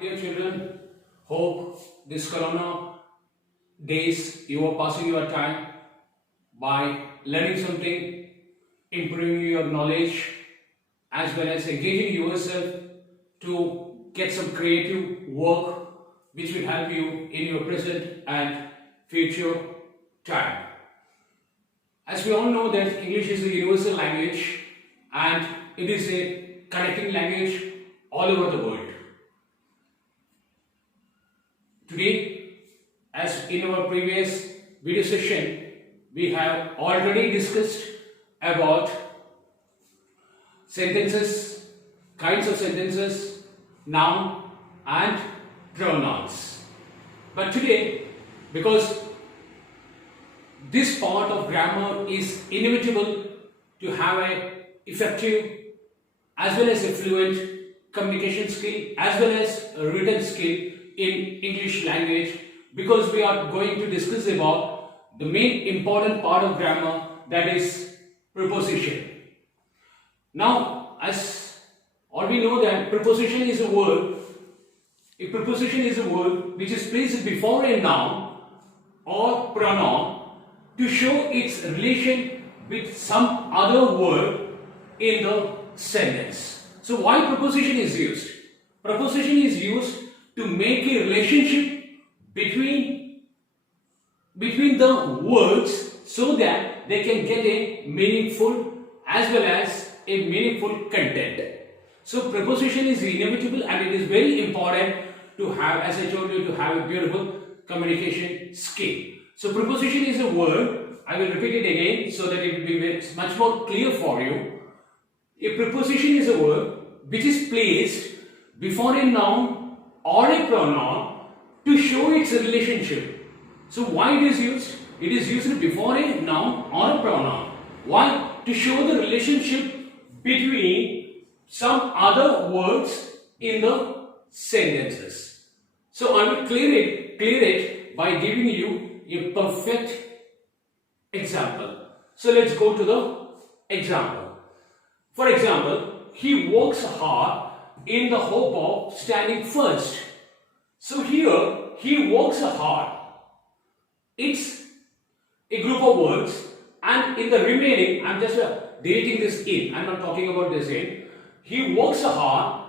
Dear children, hope this corona days you are passing your time by learning something, improving your knowledge, as well as engaging yourself to get some creative work which will help you in your present and future time. As we all know that English is a universal language and it is a connecting language all over the world. Today, as in our previous video session, we have already discussed about sentences, kinds of sentences, noun and pronouns. But today, because this part of grammar is inevitable to have a effective as well as a fluent communication skill as well as a written skill in English language, because we are going to discuss about the main important part of grammar, that is preposition. Now, as all we know that preposition is a word. A preposition is a word which is placed before a noun or pronoun to show its relation with some other word in the sentence. So why preposition is used? Preposition is used to make a relationship between the words so that they can get a meaningful as well as a meaningful content. So preposition is inevitable and it is very important to have, as I told you, to have a beautiful communication skill. So preposition is a word. I will repeat it again so that it will be much more clear for you. A preposition is a word which is placed before a noun or a pronoun to show its relationship. So why it is used? It is used before a noun or a pronoun. Why? To show the relationship between some other words in the sentences. So I will clear it by giving you a perfect example. So let's go to the example. For example, he works hard in the hope of standing first. So here, he works hard. It's a group of words, and in the remaining, I'm just deleting this in. I'm not talking about this in. He works hard.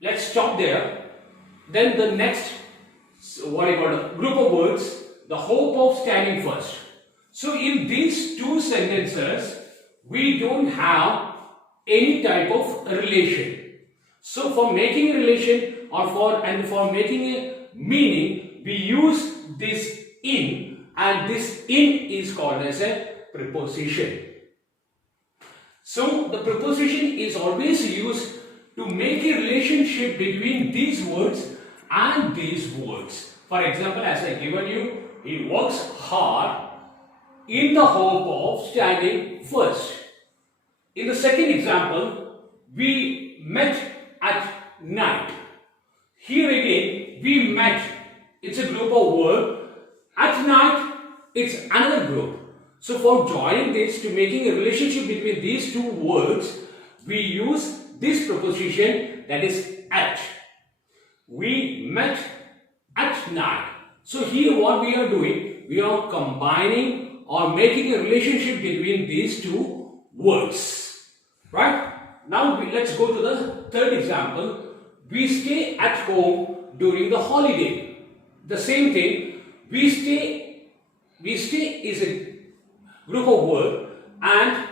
Let's stop there. Then the next, group of words, the hope of standing first. So in these two sentences, we don't have any type of relation. So for making a relation or for making a meaning, we use this in, and this in is called as a preposition. So the preposition is always used to make a relationship between these words and these words. For example, as I given you, he works hard in the hope of standing first. In the second example, we met at night. Here again, we met. It's a group of words. At night, it's another group. So for joining this to making a relationship between these two words, we use this preposition, that is at. We met at night. So here what we are doing, we are combining or making a relationship between these two words. Right? Now let's go to the third example. We stay at home during the holiday. The same thing. We stay is a group of words, and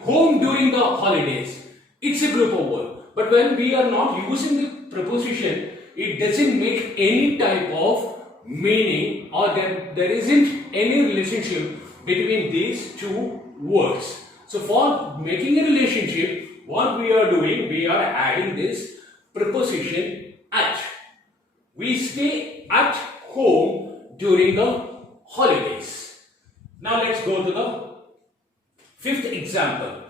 home during the holidays, it's a group of words. But when we are not using the preposition, it doesn't make any type of meaning, or there isn't any relationship between these two words. So for making a relationship, what we are doing, we are adding this preposition at. We stay at home during the holidays. Now let's go to the fifth example.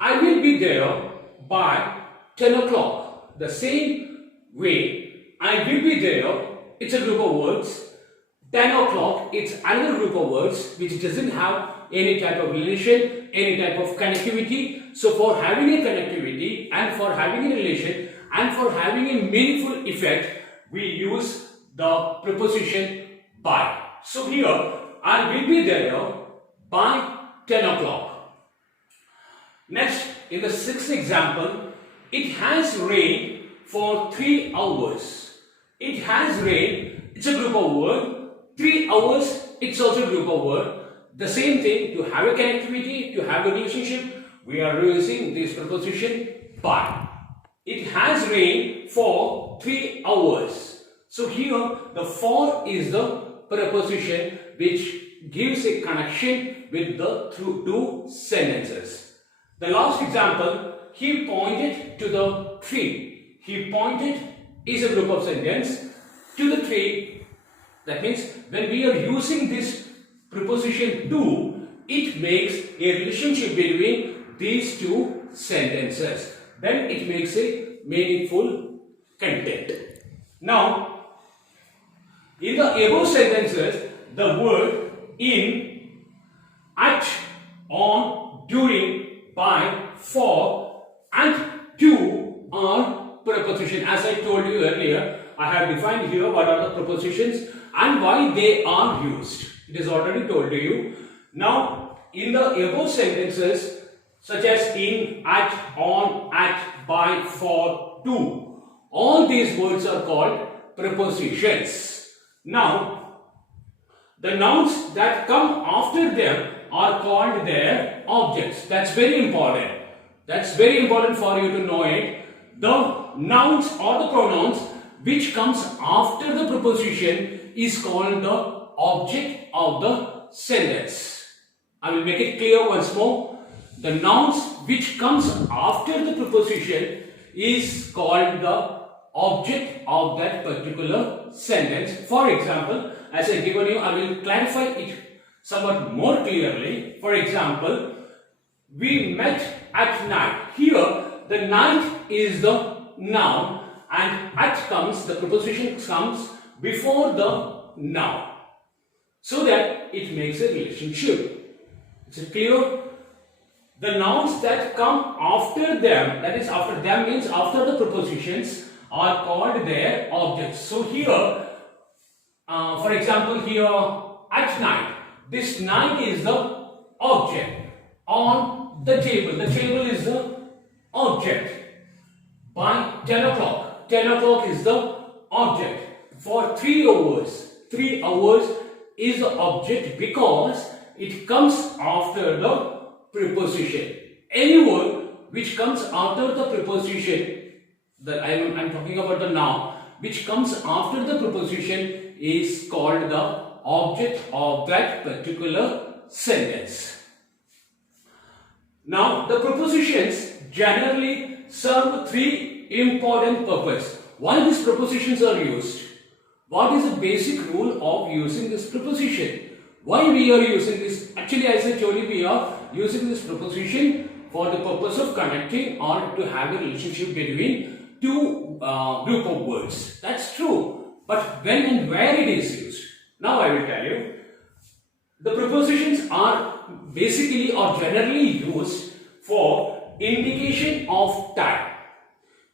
I will be there by 10 o'clock. The same way, I will be there, it's a group of words. 10 o'clock, it's another group of words which doesn't have any type of relation, any type of connectivity. So for having a connectivity and for having a relation, and for having a meaningful effect, we use the preposition by. So here, I will be there by 10 o'clock. Next, in the sixth example, it has rained for 3 hours. It has rained, it's a group of words. 3 hours, it's also a group of words. The same thing, to have a connectivity, to have a relationship, we are using this preposition by. It has rained for 3 hours. So here, the for is the preposition which gives a connection with the two sentences. The last example, he pointed to the tree. He pointed is a group of sentence to the tree. That means when we are using this preposition to, it makes a relationship between these two sentences. Then it makes a meaningful content. Now, in the above sentences, the word in, at, on, during, by, for, and to are preposition. As I told you earlier, I have defined here what are the prepositions and why they are used. It is already told to you. Now, in the above sentences, such as in, at, on, at, by, for, to, all these words are called prepositions. Now, the nouns that come after them are called their objects. That's very important. That's very important for you to know it. The nouns or the pronouns which comes after the preposition is called the object of the sentence. I will make it clear once more. The nouns which comes after the preposition is called the object of that particular sentence. For example, as I given you, I will clarify it somewhat more clearly. For example, we met at night. Here, the night is the noun and at comes, the preposition comes before the noun, so that it makes a relationship. Is it clear? The nouns that come after them, that is after them means after the prepositions, are called their objects. So here, for example, here at night, this night is the object. On the table is the object. By 10 o'clock, 10 o'clock is the object. For 3 hours, 3 hours is the object because it comes after the preposition. Any word which comes after the preposition, that I'm talking about the noun, which comes after the preposition is called the object of that particular sentence. Now, the prepositions generally serve 3 important purposes. Why these prepositions are used? What is the basic rule of using this preposition? Why we are using this? Actually, as I told you, we are using this preposition for the purpose of connecting or to have a relationship between two group of words. That's true. But when and where it is used? Now I will tell you. The prepositions are basically or generally used for indication of time.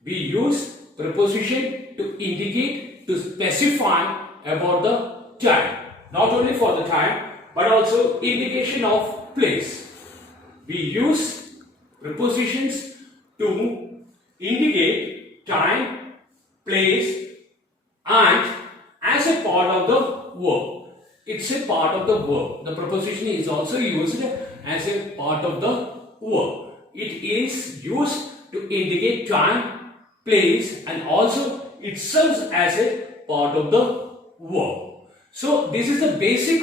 We use preposition to indicate, to specify about the time. Not only for the time, but also indication of place. We use prepositions to indicate time, place, and as a part of the verb. It's a part of the verb. The preposition is also used as a part of the verb. It is used to indicate time, place, and also it serves as a part of the verb. So this is the basic.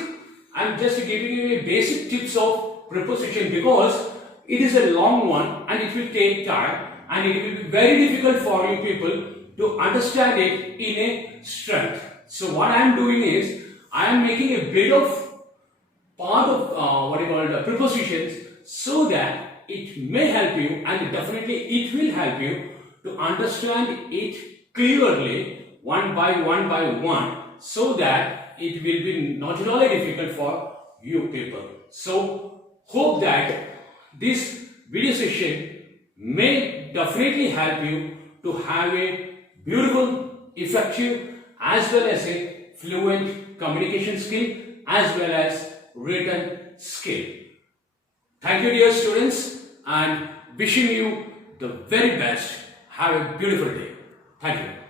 I'm just giving you a basic tips of preposition because it is a long one and it will take time and it will be very difficult for you people to understand it in a strength. So what I am doing is I am making a bit of part of prepositions so that it may help you, and definitely it will help you to understand it clearly one by one, so that it will be not at all difficult for you people. So hope that this video session may definitely help you to have a beautiful, effective, as well as a fluent communication skill, as well as written skill. Thank you, dear students, and wishing you the very best. Have a beautiful day. Thank you.